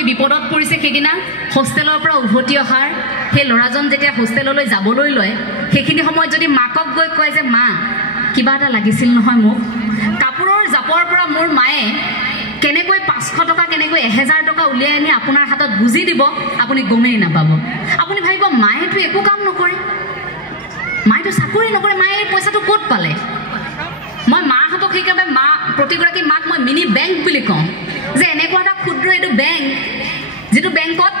আপুনি বিপদত পৰিছে সেইদিনা হোষ্টেলৰ পৰা উভতি অহাৰ সেই ল'ৰাজন যেতিয়া হোষ্টেললৈ যাবলৈ লয় সেইখিনি সময়ত যদি মাকক গৈ কয় যে মা কিবা এটা লাগিছিল নহয় মোক কাপোৰৰ জাপৰ পৰা মোৰ মায়ে কেনেকৈ 500 টকা কেনেকৈ 1000 টকা উলিয়াই আনি আপোনাৰ হাতত বুজি দিব আপুনি গমেই নাপাব আপুনি ভাবিব মায়েতো একো কাম নকৰে মায়েতো চাকৰি নকৰে মায়ে এই পইচাটো ক'ত পালে মই মাহঁতক সেইকাৰণে মা প্ৰতিগৰাকী মাক মই মিনি বেংক বুলি কওঁ যে এনেকুৱা এটা ক্ষুদ্ৰ এইটো বেংক যেটো বেংকত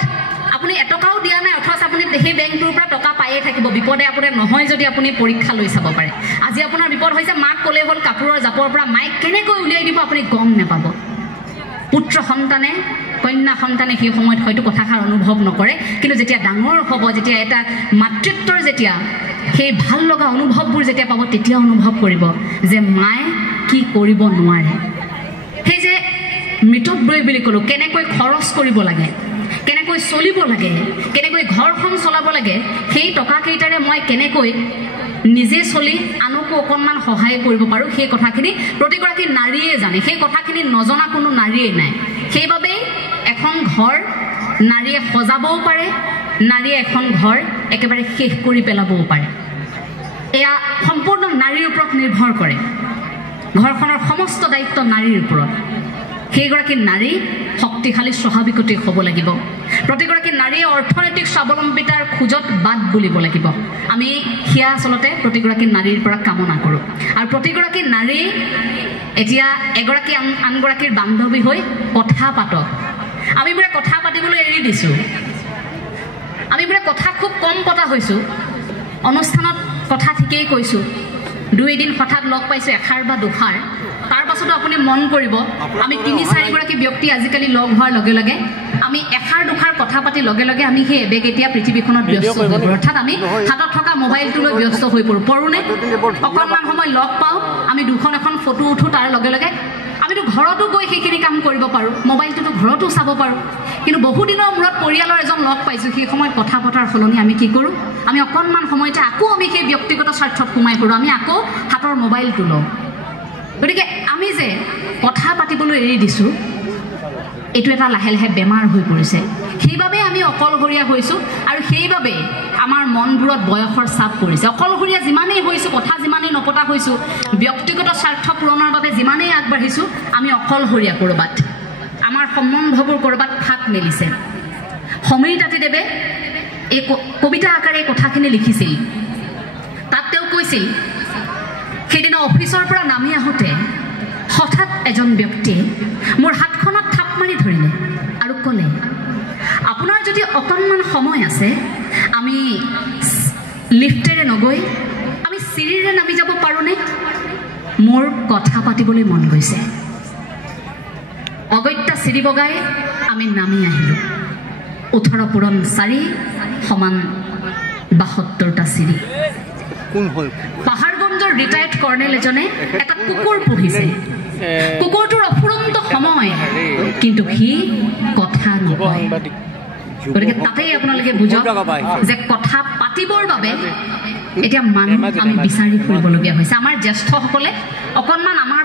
আপুনি এটকাও দিয়া নাই অথচ আপুনি সেই বেংকটোৰ পৰা টকা পায়ে থাকিব বিপদে আপদে নহয় যদি আপুনি পৰীক্ষা লৈ চাব পাৰে আজি আপোনাৰ বিপদ হৈছে মাক ক'লে হ'ল কাপোৰৰ জাপৰ পৰা মাইক কেনেকৈ উলিয়াই দিব আপুনি গম নাপাব পুত্ৰ সন্তানে কন্যা সন্তানে সেই সময়ত হয়তো কথাষাৰ অনুভৱ নকৰে কিন্তু যেতিয়া ডাঙৰ হ'ব যেতিয়া এটা মাতৃত্বৰ যেতিয়া সেই ভাল লগা অনুভৱবোৰ যেতিয়া পাব তেতিয়া অনুভৱ কৰিব যে মায়ে কি কৰিব নোৱাৰে সেই যে মৃতব্যয় বুলি ক'লো কেনেকৈ খৰচ কৰিব লাগে কেনেকৈ চলিব লাগে কেনেকৈ ঘৰখন চলাব লাগে সেই টকা কেইটাৰে মই কেনেকৈ নিজে চলি আনকো অকণমান সহায় কৰিব পাৰোঁ সেই কথাখিনি প্ৰতিগৰাকী নাৰীয়ে জানে সেই কথাখিনি নজনা কোনো নাৰীয়ে নাই সেইবাবে এখন ঘৰ নাৰীয়ে সজাবও পাৰে নাৰীয়ে এখন ঘৰ একেবাৰে শেষ কৰি পেলাবও পাৰে এয়া সম্পূৰ্ণ নাৰীৰ ওপৰত নিৰ্ভৰ কৰে ঘৰখনৰ সমস্ত দায়িত্ব নাৰীৰ ওপৰত সেইগৰাকী নাৰী শক্তিশালী স্বাভাৱিকতে হ'ব লাগিব প্ৰতিগৰাকী নাৰীয়ে অৰ্থনৈতিক স্বাৱলম্বিতাৰ খোজত বাদ বুলিব লাগিব আমি হিয়া আচলতে প্ৰতিগৰাকী নাৰীৰ পৰা কামনা কৰোঁ আৰু প্ৰতিগৰাকী নাৰী এতিয়া এগৰাকী আনগৰাকীৰ বান্ধৱী হৈ কথা পাতক আমি বোৰে কথা পাতিবলৈ এৰি দিছোঁ আমি বোৰে কথা খুব কম পতা হৈছোঁ অনুষ্ঠানত কথা ঠিকেই কৈছোঁ দুই এদিন হঠাৎ লগ পাইছোঁ এষাৰ বা দুষাৰ তাৰ পাছতো আপুনি মন কৰিব আমি 3-4 গৰাকী ব্যক্তি আজিকালি লগ হোৱাৰ লগে লগে আমি এষাৰ দুষাৰ কথা পাতি লগে লগে আমি সেই এবেগ এতিয়া পৃথিৱীখনত ব্যস্ত হৈ পৰোঁ অৰ্থাৎ আমি হাতত থকা মোবাইলটোলৈ ব্যস্ত হৈ পৰোঁ পৰোঁনে অকণমান সময় লগ পাওঁ আমি দুখন এখন ফটো উঠোঁ তাৰ লগে লগে আমিতো ঘৰতো গৈ সেইখিনি কাম কৰিব পাৰোঁ মোবাইলটোতো ঘৰতো চাব পাৰোঁ কিন্তু বহুদিনৰ মূৰত পৰিয়ালৰ এজন লগ পাইছোঁ সেই সময়ত কথা পতাৰ সলনি আমি কি কৰোঁ আমি অকণমান সময়তে আকৌ আমি সেই ব্যক্তিগত স্বাৰ্থত সোমাই পৰোঁ আমি আকৌ হাতৰ মোবাইলটো লওঁ গতিকে আমি যে কথা পাতিবলৈ এৰি দিছোঁ এইটো এটা লাহে লাহে বেমাৰ হৈ পৰিছে সেইবাবে আমি অকলশৰীয়া হৈছোঁ আৰু সেইবাবে আমাৰ মনবোৰত বয়সৰ চাপ পৰিছে অকলশৰীয়া যিমানেই হৈছোঁ কথা যিমানেই নপতা হৈছোঁ ব্যক্তিগত স্বাৰ্থ পূৰণৰ বাবে যিমানেই আগবাঢ়িছোঁ আমি অকলশৰীয়া ক'ৰবাত আমাৰ সম্বন্ধবোৰ ক'ৰবাত ফাট মেলিছে সমীৰ তাঁতীদেৱে এই কবিতা আকাৰে কথাখিনি লিখিছিল তাত তেওঁ কৈছিল সেইদিনা অফিচৰ পৰা নামি আহোঁতে হঠাৎ এজন ব্যক্তিয়ে মোৰ হাতখনত থাপ মাৰি ধৰিলে আৰু ক'লে আপোনাৰ যদি অকণমান সময় আছে আমি লিফ্টেৰে নগৈ আমি চিৰিৰে নামি যাব পাৰোঁনে মোৰ কথা পাতিবলৈ মন গৈছে অগত্যা চিৰি বগাই আমি নামি আহিলোঁ 18 পূৰণ 4 সমান 72টা চিৰি পাহাৰগঞ্জৰ ৰিটায়াৰ্ড কৰ্ণেল এজনে এটা কুকুৰ পুহিছে কুকুৰটোৰ অফুৰন্ত সময় কিন্তু সি কথা নকয় গতিকে তাতেই আপোনালোকে বুজক যে কথা পাতিবৰ বাবে এতিয়া মানুহ আমি বিচাৰি ফুৰিবলগীয়া হৈছে আমাৰ জ্যেষ্ঠসকলে অকণমান আমাৰ